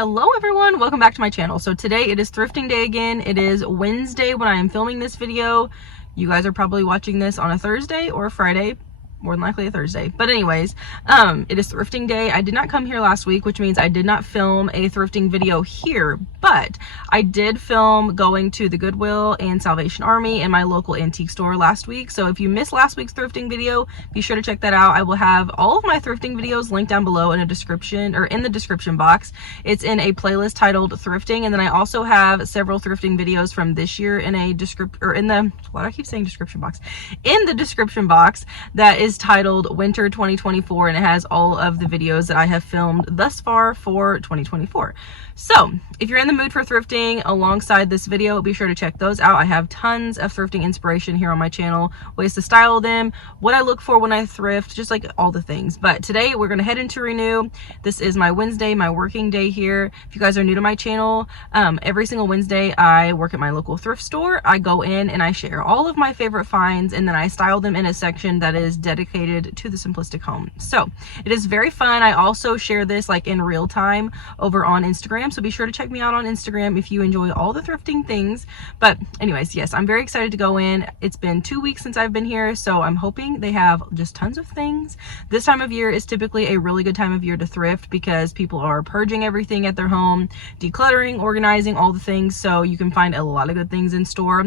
Hello everyone, welcome back to my channel. So today it is thrifting day again. It is Wednesday when I am filming this video. You guys are probably watching this on a Thursday or a Friday, more than likely a Thursday. But anyways, it is thrifting day. I did not come here last week, which means I did not film a thrifting video here, but I did film going to the Goodwill and Salvation Army and my local antique store last week. So if you missed last week's thrifting video, be sure to check that out. I will have all of my thrifting videos linked down below in a description, or in the description box. It's in a playlist titled Thrifting, and then I also have several thrifting videos from this year in a description box, in the description box that is titled Winter 2024, and it has all of the videos that I have filmed thus far for 2024. So if you're in the mood for thrifting alongside this video, be sure to check those out. I have tons of thrifting inspiration here on my channel, ways to style them, what I look for when I thrift, just like all the things. But today we're going to head into Renew. This is my Wednesday, my working day here. If you guys are new to my channel, every single Wednesday I work at my local thrift store. I go in and I share all of my favorite finds, and then I style them in a section that is dedicated to the simplistic home. So it is very fun. I also share this like in real time over on Instagram, so be sure to check me out on Instagram if you enjoy all the thrifting things. But anyways, yes, I'm very excited to go in. It's been 2 weeks since I've been here, so I'm hoping they have just tons of things. This time of year is typically a really good time of year to thrift because people are purging everything at their home, decluttering, organizing, all the things, so you can find a lot of good things in store.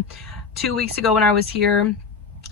2 weeks ago when I was here,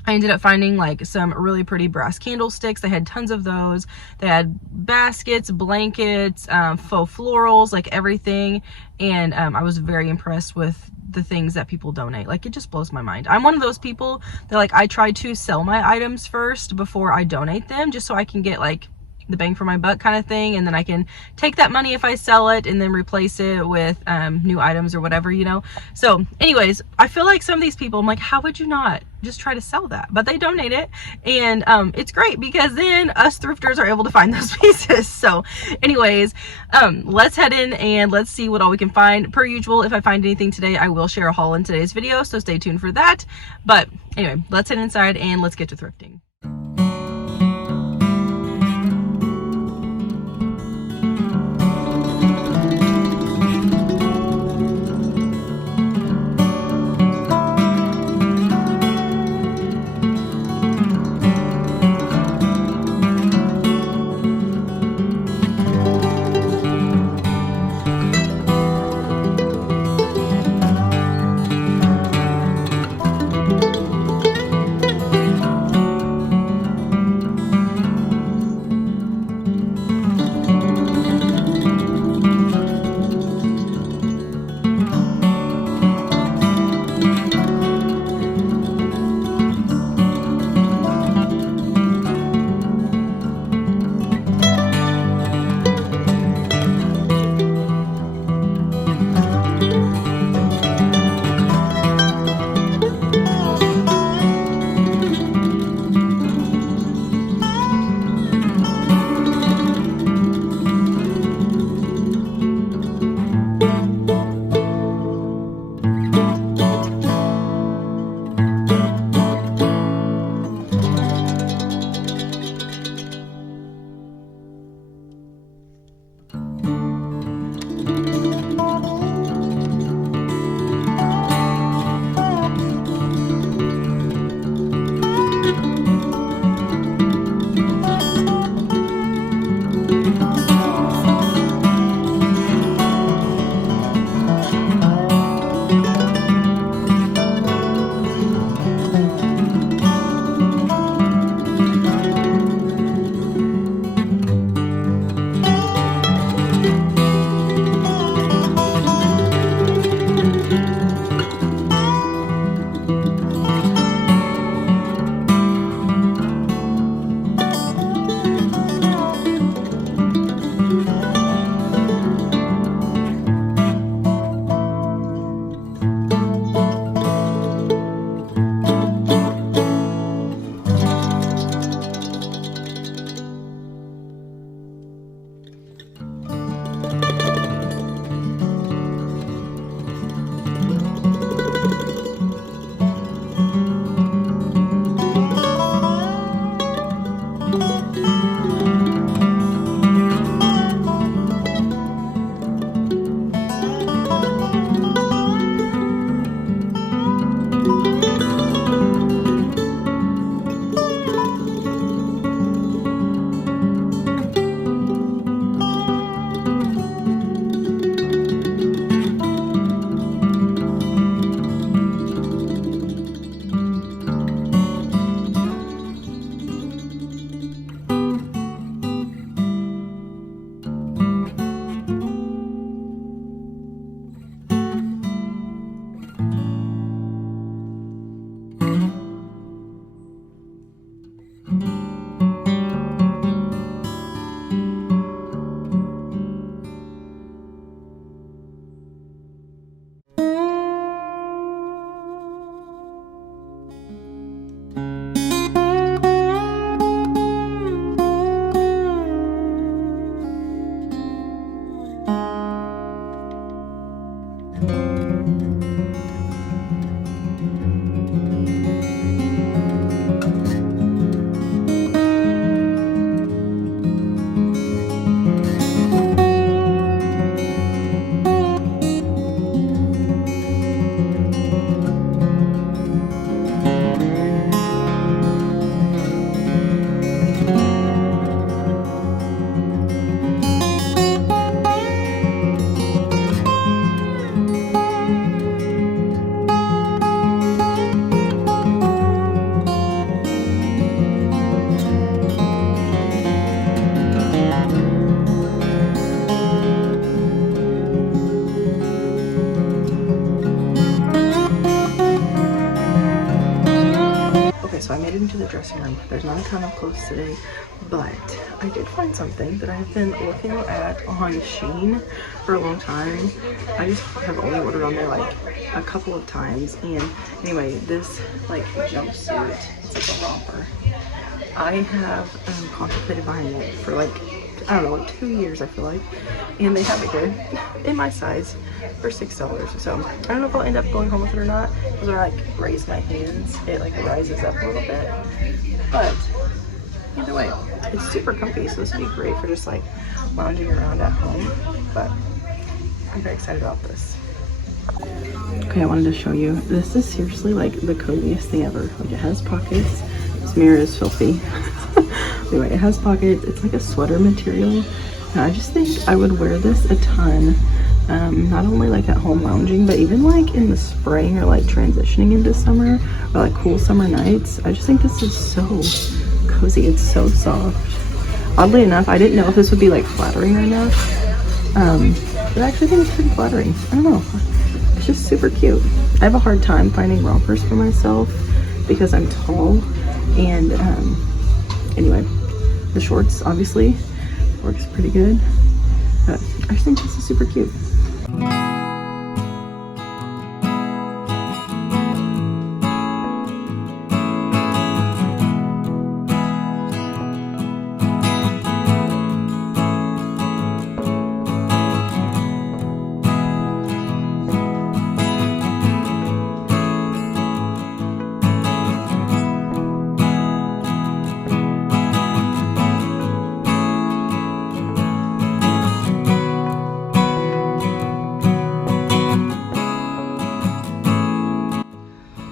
I ended up finding like some really pretty brass candlesticks. They had tons of those. They had baskets, blankets, faux florals, like everything. And I was very impressed with the things that people donate. Like, it just blows my mind. I'm one of those people that like, I try to sell my items first before I donate them, just so I can get like the bang for my buck kind of thing, and then I can take that money if I sell it and then replace it with new items or whatever, you know. So anyways, I feel like some of these people, I'm like, how would you not just try to sell that? But they donate it, and it's great because then us thrifters are able to find those pieces. So anyways, let's head in and let's see what all we can find. Per usual, if I find anything today, I will share a haul in today's video, so stay tuned for that. But anyway, let's head inside and let's get to thrifting. heading to the dressing room. There's not a ton of clothes today, but I did find something that I've been looking at on Shein for a long time. I just have only ordered on there like a couple of times. And anyway, this like jumpsuit, it's like a romper. I have contemplated buying it for like, I don't know, like 2 years I feel like, and they have it here in my size for $6. So I don't know if I'll end up going home with it or not, because when I like raise my hands, it like rises up a little bit. But either way, it's super comfy, so this would be great for just like lounging around at home. But I'm very excited about this. Okay, I wanted to show you. This is seriously like the coziest thing ever. Like, it has pockets. This mirror is filthy. Anyway, it has pockets. It's like a sweater material. And I just think I would wear this a ton. Not only like at home lounging, but even like in the spring or like transitioning into summer or like cool summer nights. I just think this is so cozy. It's so soft. Oddly enough, I didn't know if this would be like flattering or not. But I actually think it's pretty flattering. I don't know. It's just super cute. I have a hard time finding rompers for myself because I'm tall. And anyway, the shorts obviously works pretty good. But I just think this is super cute.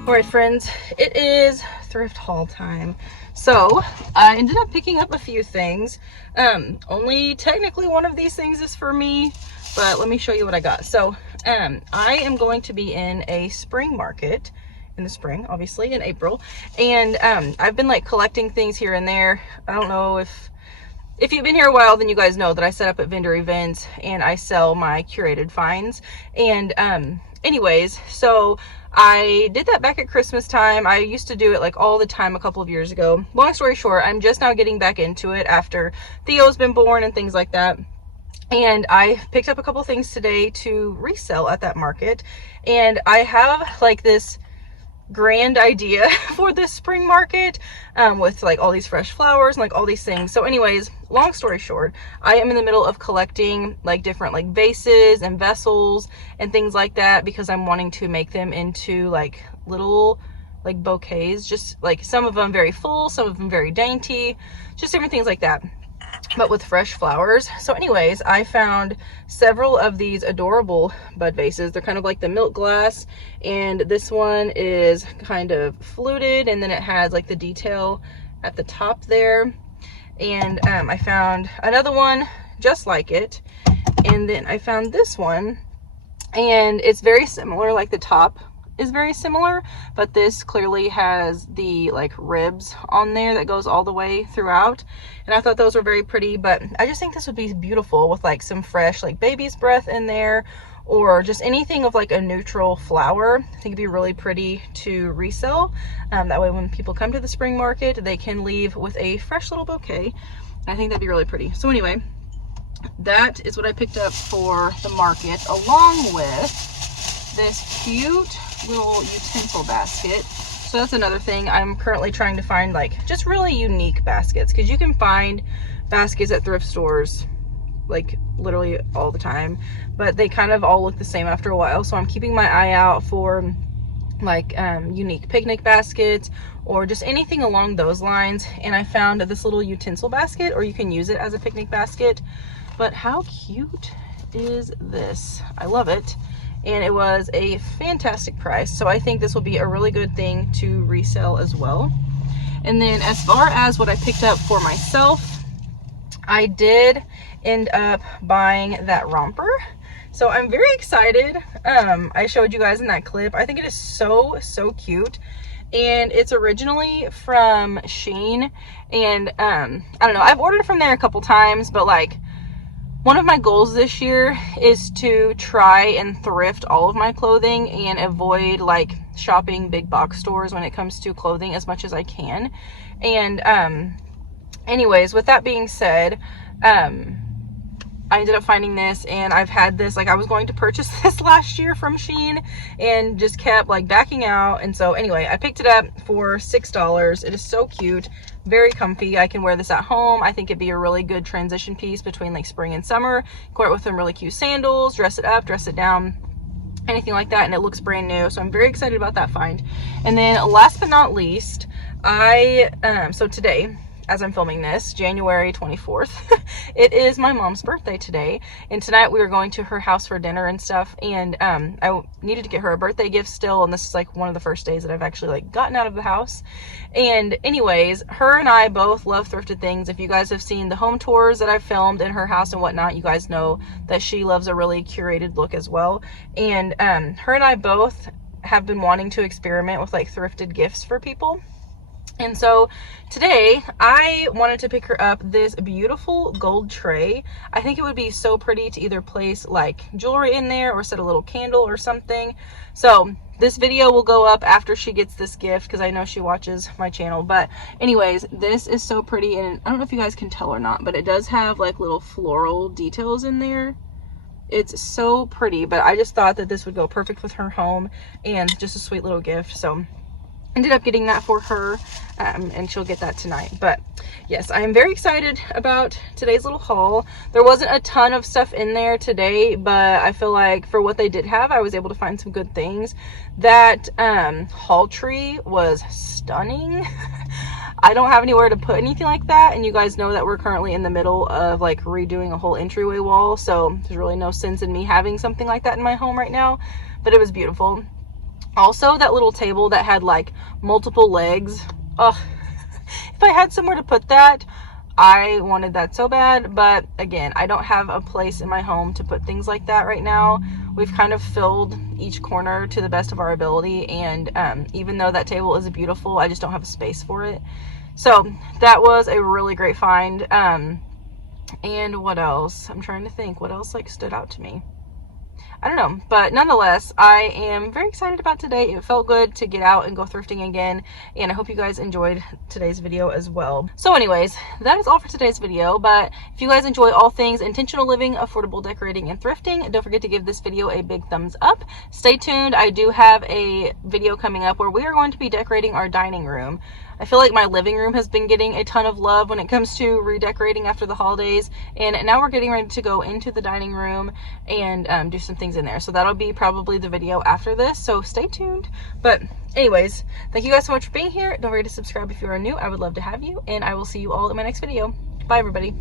Alright friends, it is thrift haul time. So I ended up picking up a few things. Only technically one of these things is for me, but let me show you what I got. So I am going to be in a spring market in the spring, obviously in April, and I've been like collecting things here and there. I don't know if you've been here a while, then you guys know that I set up at vendor events and I sell my curated finds. And anyways, so I did that back at Christmas time. I used to do it like all the time a couple of years ago. Long story short, I'm just now getting back into it after Theo's been born and things like that. And I picked up a couple things today to resell at that market. And I have like this grand idea for this spring market with like all these fresh flowers and like all these things. So anyways, long story short, I am in the middle of collecting like different like vases and vessels and things like that, because I'm wanting to make them into like little like bouquets, just like some of them very full, some of them very dainty, just different things like that, but with fresh flowers. So anyways, I found several of these adorable bud vases. They're kind of like the milk glass, and this one is kind of fluted, and then it has like the detail at the top there. And I found another one just like it, and then I found this one, and it's very similar, like the top is very similar, but this clearly has the like ribs on there that goes all the way throughout, and I thought those were very pretty. But I just think this would be beautiful with like some fresh like baby's breath in there, or just anything of like a neutral flower. I think it'd be really pretty to resell. That way when people come to the spring market, they can leave with a fresh little bouquet. I think that'd be really pretty. So anyway, that is what I picked up for the market, along with this cute little utensil basket. So that's another thing. I'm currently trying to find like just really unique baskets, because you can find baskets at thrift stores like literally all the time, but they kind of all look the same after a while. So I'm keeping my eye out for like unique picnic baskets or just anything along those lines. And I found this little utensil basket, or you can use it as a picnic basket. But how cute is this? I love it. And it was a fantastic price. So I think this will be a really good thing to resell as well. And then as far as what I picked up for myself, I did end up buying that romper. So I'm very excited. I showed you guys in that clip. I think it is so cute. And it's originally from Shein. And I don't know, I've ordered from there a couple times, but like One of my goals this year is to try and thrift all of my clothing and avoid like shopping big box stores when it comes to clothing as much as I can. And anyways, with that being said, I ended up finding this, and I've had this, like I was going to purchase this last year from Shein and just kept like backing out. And so anyway, I picked it up for $6. It is so cute, very comfy. I can wear this at home. I think it'd be a really good transition piece between like spring and summer. Wear it with some really cute sandals, dress it up, dress it down, anything like that, and it looks brand new. So I'm very excited about that find. And then last but not least, so today, as I'm filming this, January 24th, it is my mom's birthday today, and tonight we were going to her house for dinner and stuff, and I needed to get her a birthday gift still, and this is like one of the first days that I've actually like gotten out of the house. And anyways, her and I both love thrifted things. If you guys have seen the home tours that I've filmed in her house and whatnot, you guys know that she loves a really curated look as well. And her and I both have been wanting to experiment with like thrifted gifts for people. And so today I wanted to pick her up this beautiful gold tray. I think it would be so pretty to either place like jewelry in there or set a little candle or something. So this video will go up after she gets this gift because I know she watches my channel. But anyways, this is so pretty, and I don't know if you guys can tell or not, but it does have like little floral details in there. It's so pretty, but I just thought that this would go perfect with her home and just a sweet little gift. So ended up getting that for her, and she'll get that tonight. But yes, I am very excited about today's little haul. There wasn't a ton of stuff in there today, but I feel like for what they did have, I was able to find some good things. That haul tree was stunning. I don't have anywhere to put anything like that, and you guys know that we're currently in the middle of like redoing a whole entryway wall, so there's really no sense in me having something like that in my home right now. But it was beautiful. Also, that little table that had like multiple legs. Oh, if I had somewhere to put that, I wanted that so bad. But again, I don't have a place in my home to put things like that right now. We've kind of filled each corner to the best of our ability, and even though that table is beautiful, I just don't have a space for it. So that was a really great find. And what else? I'm trying to think what else like stood out to me. I don't know, but nonetheless, I am very excited about today. It felt good to get out and go thrifting again, and I hope you guys enjoyed today's video as well. So anyways, that is all for today's video, but if you guys enjoy all things intentional living, affordable decorating, and thrifting, don't forget to give this video a big thumbs up. Stay tuned. I do have a video coming up where we are going to be decorating our dining room. I feel like my living room has been getting a ton of love when it comes to redecorating after the holidays, and now we're getting ready to go into the dining room and do some things in there. So that'll be probably the video after this, so stay tuned. But anyways, thank you guys so much for being here. Don't forget to subscribe if you are new. I would love to have you, and I will see you all in my next video. Bye everybody.